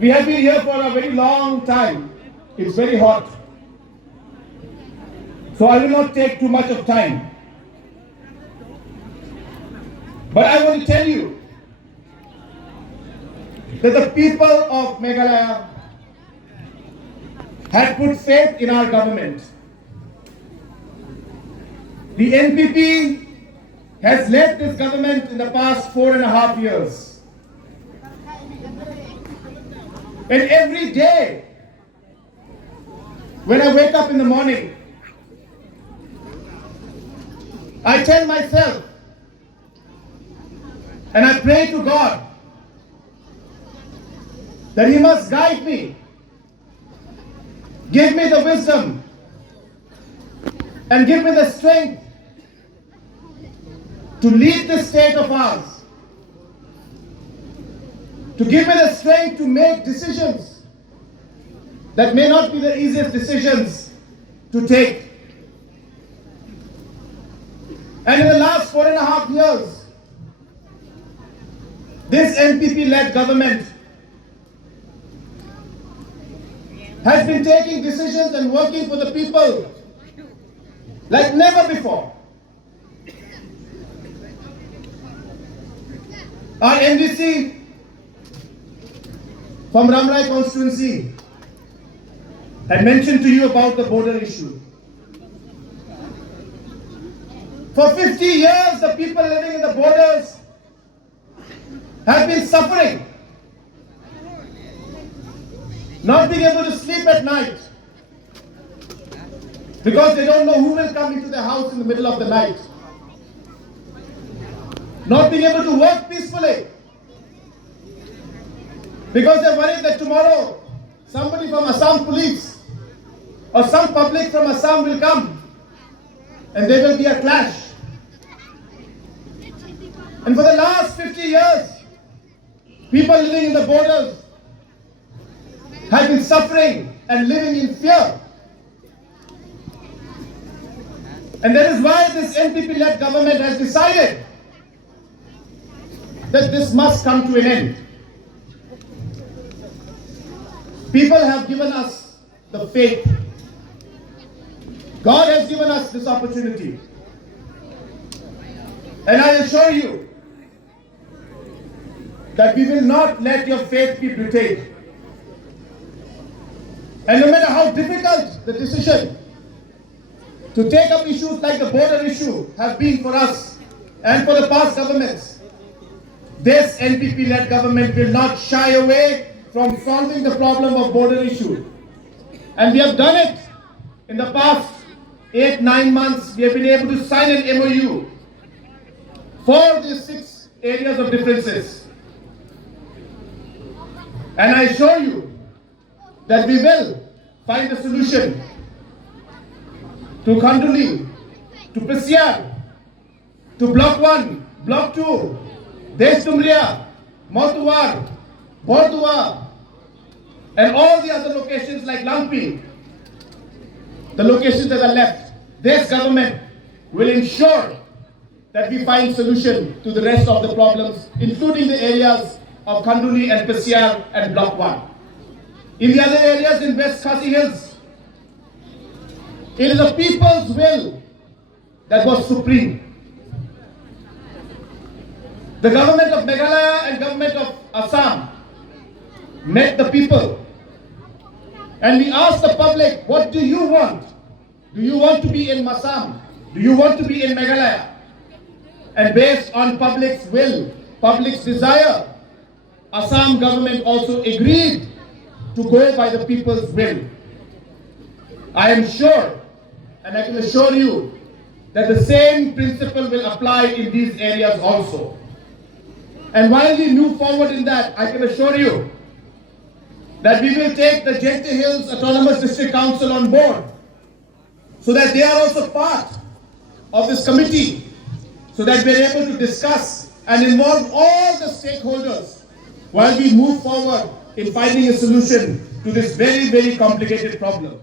We have been here for a very long time. It's very hot. So I will not take too much of time. But I want to tell you that the people of Meghalaya had put faith in our government. The NPP has led this government in the past 4.5 years. And every day, when I wake up in the morning, I tell myself, and I pray to God, that He must guide me, give me the wisdom, and give me the strength to lead this state of ours, to give me the strength to make decisions that may not be the easiest decisions to take. And in the last 4.5 years, this NPP-led government has been taking decisions and working for the people like never before. Our MDC from Ramrai constituency had mentioned to you about the border issue. For 50 years, the people living in the borders have been suffering, not being able to sleep at night because they don't know who will come into their house in the middle of the night, not being able to work peacefully because they're worried that tomorrow somebody from Assam police or some public from Assam will come and there will be a clash. And for the last 50 years, people living in the borders have been suffering and living in fear. And that is why this NPP-led government has decided that this must come to an end. People have given us the faith. God has given us this opportunity. And I assure you that we will not let your faith be betrayed. And no matter how difficult the decision to take up issues like the border issue have been for us and for the past governments, this NPP-led government will not shy away from solving the problem of border issue. And we have done it in the past 8-9 months. We have been able to sign an MOU for these 6 areas of differences. And I assure you that we will find a solution to Khanduli, to Pesiar, to Block 1, Block 2, Destumria, Motuwar, Bordua, and all the other locations like Lampi, the locations that are left. This government will ensure that we find solution to the rest of the problems, including the areas of Khanduli and Pesiar and Block 1. In the other areas in West Khasi Hills, it is the people's will that was supreme. The government of Meghalaya and government of Assam met the people. And we asked the public, what do you want? Do you want to be in Assam? Do you want to be in Meghalaya? And based on public's will, public's desire, Assam government also agreed to go by the people's will. I am sure, and I can assure you, that the same principle will apply in these areas also. And while we move forward in that, I can assure you that we will take the JHADC Hills Autonomous District Council on board so that they are also part of this committee, so that we are able to discuss and involve all the stakeholders while we move forward in finding a solution to this very, very complicated problem.